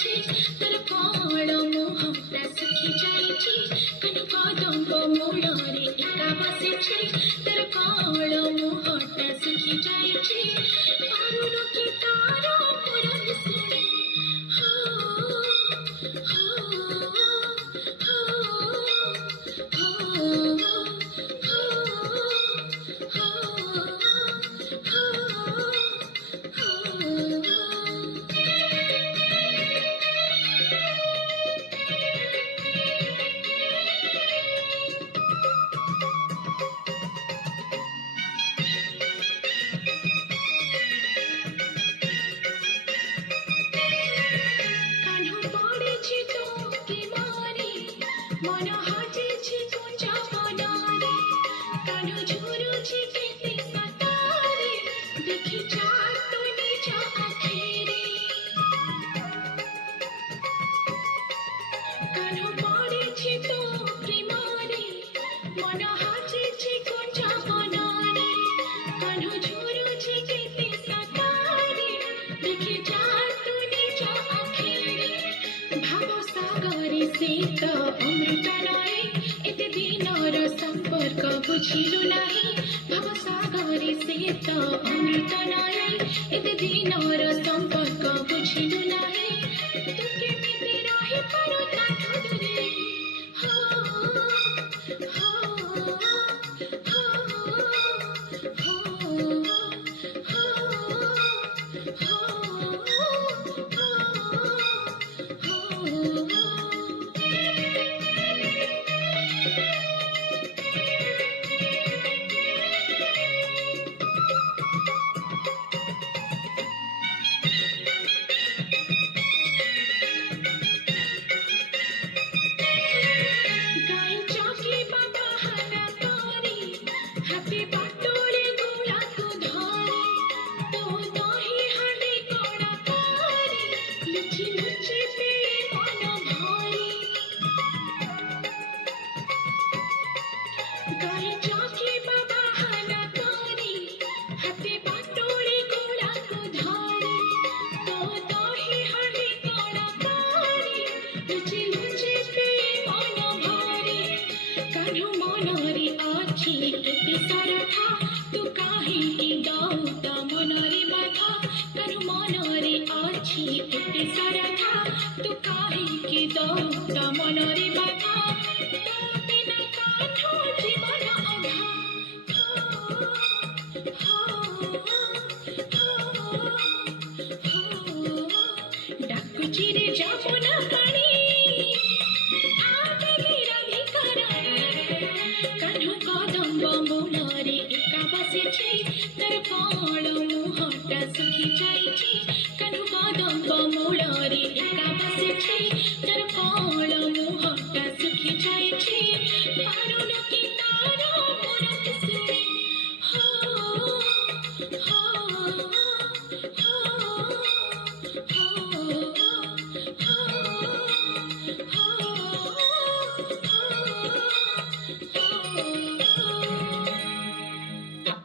ଯାଇଛି ତୋର କଅଁଳ ମୁହଁଟା ଶୁଖି ଯାଇଛି କାହ୍ନୁ କଦମ୍ବ ମୂଳରେ ଏକା ବସିଛି ତୋର କଅଁଳ ମୁହଁଟା ଶୁଖି ଯାଇଛି ପାରୁନୁ କି ତାର ପୁରାଣ ଶୁଣି ହୋ ହୋ ହୋ কাহ্নু পড়েছি তোকে মারি মন হাজেছি কোঁচা বনারে কাহ্নু ঝুরুছি কেতে কাতারে দেখি চাঁদ তো নিজ আখেরে কাহ্নু পড়েছি তোকে মারি মন হাজেছি কোঁচা বনারে কাহ্নু ঝুরুছি কেতে কাতারে দেখি চাঁদ তো নিজ আখেরে ভাব সাগরে সে তো অমৃত নয় এতে দিনর সম্পর্ক বুঝিলু নাহি ভাব সাগরে সে তো অমৃত নয় এতে দিনর সম্পর্ক বুঝিলু নাহি তু কেমিতে রহি পারো তাঠু দূরে হো হো হো গাই চকে বাবা হানা করে হাতে বাটুরে গোলাকু ধরে তো দহি হাঁড়ি কড়া করে লুচি লুচি পেয়ে মন ভরে গাই চকে বাবা হানা করে হাতে বাটুরে গোলাকু ধরে তো দহি হাঁড়ি কড়া করে লুচি লুচি পেয়ে মন ভরে কাহ্নু মନରେ ଅଛି ଏତେ ସରଥା ତୁ କାହିଁକି ଦଉ ତା ମନରେ ବାଧା କାହ୍ନୁ ମନରେ ଅଛି ଏତେ ସରଥା ତୁ କାହିଁକି ଦଉ ତା ମନରେ ବାଧା ତୋ ବିନା କାହ୍ନୁ ଜୀବନ ଅଧା ଡାକୁଛି ରେ ଯମୁନା ପାଣି কাহ্নু কদম্ব মূଳରେ একা বসেছি তোর কଅଁଳ মুহଁটা শুখি ଯାଇଛି কাহ্নু কদম্ব মূଳରେ একা বসেছি তোর কଅଁଳ মুহଁটা শুখি ଯାଇଛି পারুনু কি